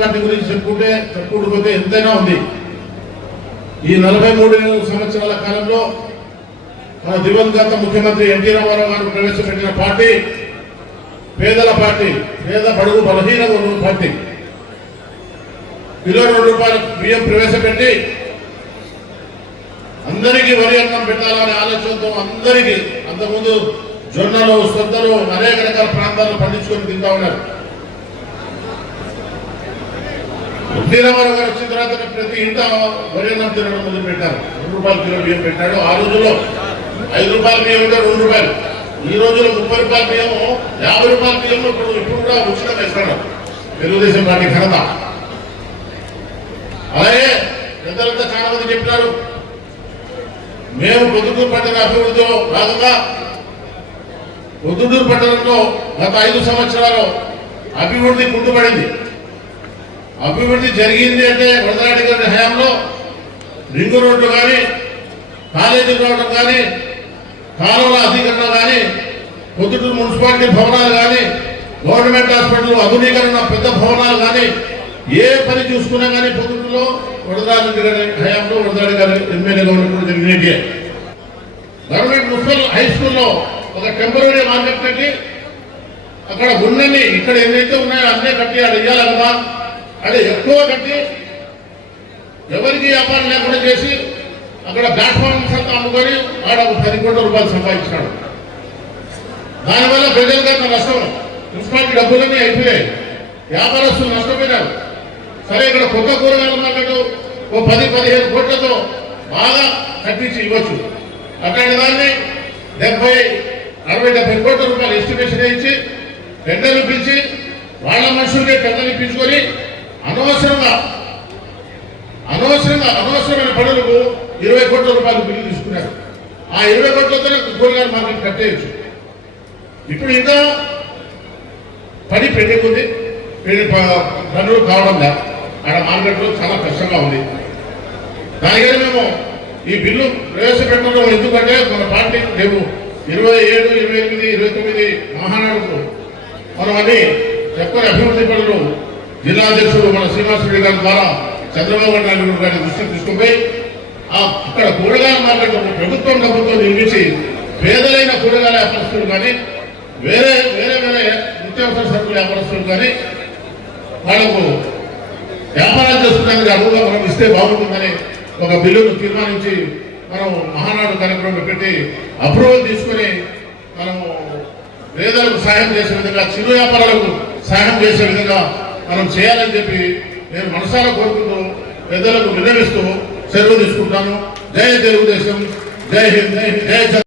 Party గురించి చెప్పుకుంటే చెప్పుకుంటుపోతే ఎంతైనా ఉంది. ఈ నలభై మూడు సంవత్సరాల కాలంలో మన దివంగత ముఖ్యమంత్రి ఎన్టీ రామారావు గారు ప్రవేశపెట్టిన పార్టీ పేదల పార్టీ పేద బడుగు బలహీన ఉన్న పార్టీ. కిలో రెండు రూపాయలు బియ్యం ప్రవేశపెట్టి అందరికీ వరి అన్నం పెట్టాలనే ఆలోచనతో అందరికీ అంతకుముందు జొన్నలు సొద్దలు అనేక రకాల ప్రాంతాల్లో పండించుకొని తింటా ఉన్నారు. ఎన్టీ గారు వచ్చిన తర్వాత ప్రతి ఇంట భోజనం తినడం మొదలు పెట్టారు రెండు రూపాయల కిలో బియ్యం పెట్టాడు. ఆ రోజుల్లో ఐదు రూపాయల బియ్యం ఉంటే రెండు రూపాయలు. ఈ రోజుల్లో ముప్పై రూపాయల బియ్యం యాభై రూపాయల బియ్యం ఇప్పుడు ఇప్పుడు కూడా ఉచితంగా ఇస్తాడు తెలుగుదేశం పార్టీ ఘనత. అలాగే పెద్దలంతా చాలా మంది చెప్పినారు. మేము పొద్దుటూరు పట్టణ అభివృద్ధిలో భాగంగా పొద్దుటూరు పట్టణంలో గత ఐదు సంవత్సరాలు అభివృద్ధి కుంటుపడింది. అభివృద్ధి జరిగింది అంటే వరదరాడి గారి హయాంలో రింగు రోడ్లు కానీ కాలేజీ రోడ్లు కానీ కాలువల అధికరణ కానీ పొద్దుటూరు మున్సిపాలిటీ భవనాలు కానీ గవర్నమెంట్ హాస్పిటల్ ఆధునీకరణ పెద్ద భవనాలు కానీ ఏ పని చూసుకున్నా కానీ పొద్దుటూరులో వరదరాజు గారి హయాంలో వడదాడి గారి ఎమ్మెల్యే గవర్నమెంట్ జరిగినట్టే. గవర్నమెంట్ మున్సిపల్ హై స్కూల్లో ఒక టెంపరీ మార్కెట్ కట్టి అక్కడ ఉన్నన్ని ఇక్కడ ఏదైతే ఉన్నాయో అన్నీ కట్టి ఆడ కదా. అదే ఎక్కువ కట్టి ఎవరికి వ్యాపారం లేకుండా చేసి అక్కడ ప్లాట్ఫామ్స్ అంతా అమ్ముకొని వాడు ఒక పది కోట్ల రూపాయలు సంపాదించాడు దానివల్ల ప్రజలకు అంత నష్టం. మున్సిపాలిటీ డబ్బులన్నీ అయిపోయాయి. వ్యాపారస్తులు నష్టపోయినారు. సరే ఇక్కడ కొత్త కూరగాయల మార్కెట్ ఓ పది పదిహేను కోట్లతో బాగా కట్టించి ఇవ్వచ్చు. అట్లాంటి దాన్ని డెబ్బై అరవై డెబ్బై కోట్ల రూపాయలు ఎస్టిమేషన్ ఇచ్చి టెండర్లు పిలిచి వాళ్ళ మనుషులకే టెండర్లు ఇప్పించుకొని అనవసరంగా అనవసరంగా అనవసరమైన పనులకు ఇరవై కోట్ల రూపాయలు బిల్లు తీసుకున్నారు. ఆ ఇరవై కోట్లతోనే కూరగాయల మార్కెట్ కట్టేయచ్చు. ఇప్పుడు ఇంకా పని పెండింగ్ ఉంది పనులు కావడం లేదు. ఆడ మార్కెట్లో చాలా కష్టంగా ఉంది. దానికైనా మేము ఈ బిల్లు ప్రవేశపెట్టడం ఎందుకంటే మన పార్టీ మేము ఇరవై ఏడు ఇరవై ఎనిమిది ఇరవై తొమ్మిది మహానాడుకు మనం అన్ని చక్కని అభివృద్ధి పనులు జిల్లా అధ్యక్షుడు మన శ్రీనివాసరెడ్డి గారి ద్వారా చంద్రబాబు నాయుడు గారి దృష్టికి తీసుకుపోయి ఆ కూరగాయల మార్కెట్ ప్రభుత్వం డబ్బుతో నిర్మించి పేదలైన కూరగాయల వ్యాపారస్తులు కానీ వేరే వేరే వేరే నిత్యావసర సరుకుల వ్యాపారస్తులు కానీ వాళ్ళకు వ్యాపారాలు చేసుకోవడానికి అడుగుగా మనం ఇస్తే బాగుంటుందని ఒక బిల్లును తీర్మానించి మనం మహానాడు కార్యక్రమం పెట్టి అప్రూవల్ తీసుకొని మనము పేదలకు సాయం చేసే విధంగా చిరు వ్యాపారాలకు సాయం చేసే విధంగా మనం చేయాలని చెప్పి నేను మనసారా కోరుకుంటూ పెద్దలకు విన్నవిస్తూ సెలవు తీసుకుంటాను. జై తెలుగుదేశం. జై హింద్. జై హింద్ జై